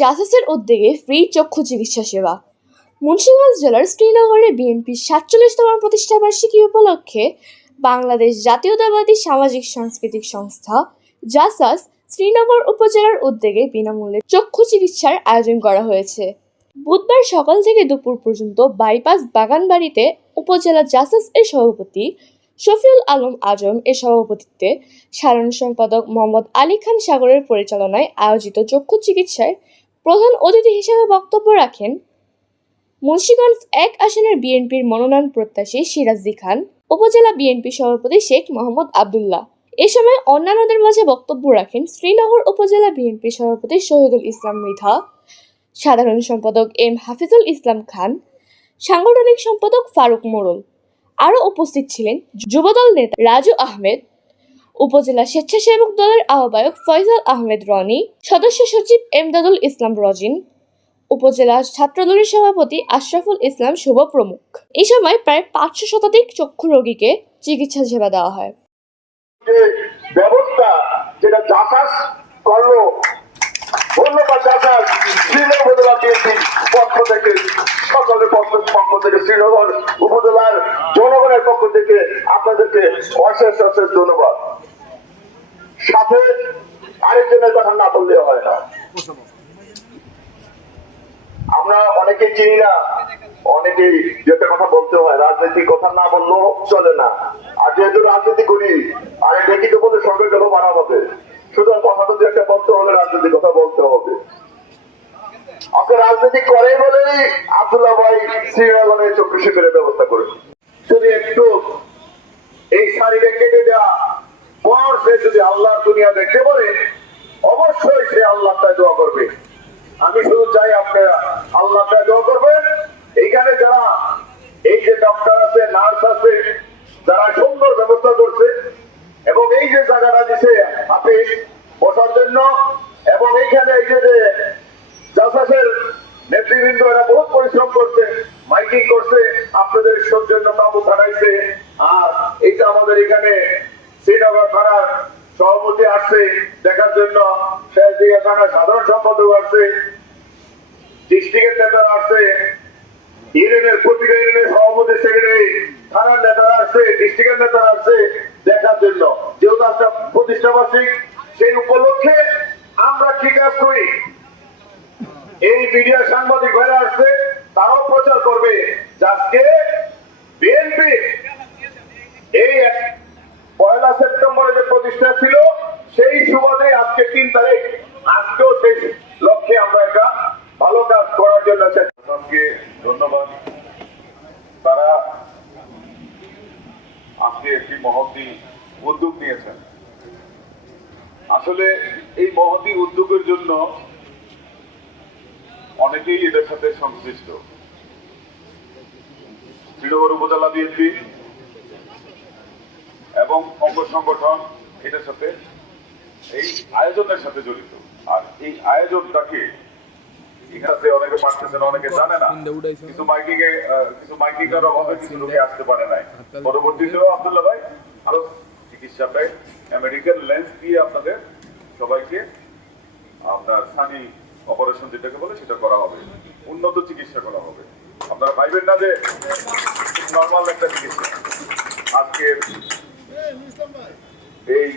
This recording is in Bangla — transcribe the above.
জাসাসের উদ্যোগে ফ্রি চক্ষু চিকিৎসা সেবা। মুন্সিগঞ্জ জেলার শ্রীনগরে বিএনপির সাতচল্লিশতম প্রতিষ্ঠাবার্ষিকী উপলক্ষে বাংলাদেশ জাতীয়তাবাদী সামাজিক সাংস্কৃতিক সংস্থা জাসাস শ্রীনগর উপজেলার উদ্যোগে বিনামূল্যে চক্ষু চিকিৎসার আয়োজন করা হয়েছে। বুধবার সকাল থেকে দুপুর পর্যন্ত বাইপাস বাগানবাড়িতে উপজেলা জাসাস এর সভাপতি শফিউল আলম আজম এর সভাপতিত্বে সাধারণ সম্পাদক মোহাম্মদ আলী খান সাগরের পরিচালনায় আয়োজিত চক্ষু চিকিৎসায় প্রধান অতিথি হিসেবে বক্তব্য রাখেন মুন্সিগঞ্জ এক আসনের বিএনপির মনোনয়ন প্রত্যাশী সিরাজদি খান, উপজেলা বিএনপি সভাপতি শেখ মোহাম্মদ আবদুল্লাহ। এ সময় অন্যান্যদের মাঝে বক্তব্য রাখেন শ্রীনগর উপজেলা বিএনপি সভাপতি শহীদুল ইসলাম মৃধা, সাধারণ সম্পাদক এম হাফিজুল ইসলাম খান, সাংগঠনিক সম্পাদক ফারুক মোড়ল। আরও উপস্থিত ছিলেন যুবদল নেতা রাজু আহমেদ উপজেলা স্বেচ্ছাসেবক দলের আহ্বায়ক ফয়সাল আহমেদ রনি, সদস্য সচিব এমদাদুল ইসলাম রজিন, উপজেলা ছাত্রদলের সভাপতি আশরাফুল ইসলাম শুভ প্রমুখ। এই সময় প্রায় পাঁচশো শতাধিক চক্ষু রোগীকে চিকিৎসা সেবা দেওয়া হয়। ব্যবস্থা যেটা চাষাস করল ধন্যবাদ শ্রীনগর উপজেলা পক্ষ থেকে, সকলের পক্ষ পক্ষ থেকে শ্রীনগর উপজেলার জনগণের পক্ষ থেকে আপনাদেরকে অশেষ অশেষ ধন্যবাদ। সাথে আরেকজনের কথা না বললে হয় না। আমরা অনেকে চিনি না, অনেকেই যেটা কথা বলতে হয়, রাজনৈতিক কথা না বললেও চলে না। আর যেহেতু রাজনীতি করি, আর লিখিত বলে সঙ্গে গেল মারা হবে? সুতরাং কথা তো একটা বলতে হলে রাজনীতির কথা বলতে হবে। আজকে রাজনীতি করে বলেই আব্দুল্লাহ ভাই শ্রীনগরে শিবিরের ব্যবস্থা করেছে যদি একটু এই শাড়িরে কেটে দেওয়া পর সে যদি আল্লাহ দুনিয়া দেখতে পারে অবশ্যই সে আল্লাহ তাই দোয়া করবে। আমি শুধু চাই আপনারা আল্লাহ তাই দোয়া করবেন। এইখানে যারা, এই যে ডক্টর আছে নার্স আছে, যারা সুন্দর ব্যবস্থা করছে, এবং এই যে জায়গাটা দিছে হাতে বসার জন্য, এবং এইখানে এই যে জাসাসের নেতৃবৃন্দ এরা বহুত পরিশ্রম করছে, মাইকিং করছে, আপনাদের সৌজন্য তাবু খাটাইছে আর এইটা আমাদের এখানে শ্রীনগর থানার সভাপতি আসছে, দেখার জন্য সাধারণ সম্পাদক আসছে ডিস্ট্রিক্টের নেতারা আসছে, ইউনিয়নের প্রতিটা ইউনিয়নের সভাপতি সেক্রেটারি থানার নেতারা আসছে ডিস্ট্রিক্টের নেতারা আসছে দেখার জন্য। যেহেতু একটা প্রতিষ্ঠা বার্ষিক, সেই উপলক্ষে আমরা কি কাজ করি? এই মিডিয়া সাংবাদিক ভাইরা আসছে, তারাও প্রচার করবে। আজকে বিএনপি এই এক- পয়লা সেপ্টেম্বরে যে প্রতিষ্ঠা ছিল সেই সুবাদে আজকে তিন তারিখ আজকেও সেই লক্ষ্যে আমরা একটা ভালো কাজ করার জন্য চেষ্টাকে ধন্যবাদ। তারা আজকে একটি মহতি উদ্যোগ নিয়েছেন। আসলে এই মহতি উদ্যোগের জন্য অনেকেই এদের সাথে সংশ্লিষ্ট। শ্রীনগর উপজেলা বিএনপি এবং অঙ্গ সংগঠন এটার সাথে এই আয়োজনের সাথে জড়িত। আর এই আয়োজনটাকে এখানে অনেকে পারতেছেন অনেকে জানে না। কিছু মাইকিং এ কিছু মাইকিং এর অভাবে কিছু লোকে আসতে পারে নাই। পরবর্তীতেও আব্দুল্লাহ ভাই আরও চিকিৎসাটা মেডিকেল লেন্স দিয়ে আপনাদের সবাইকে আপনার সানি অপারেশন যেটাকে বলে সেটা করা হবে। উন্নত চিকিৎসা করা হবে। আপনারা ভাইবেন না যে নর্মাল একটা চিকিৎসা। আজকে এই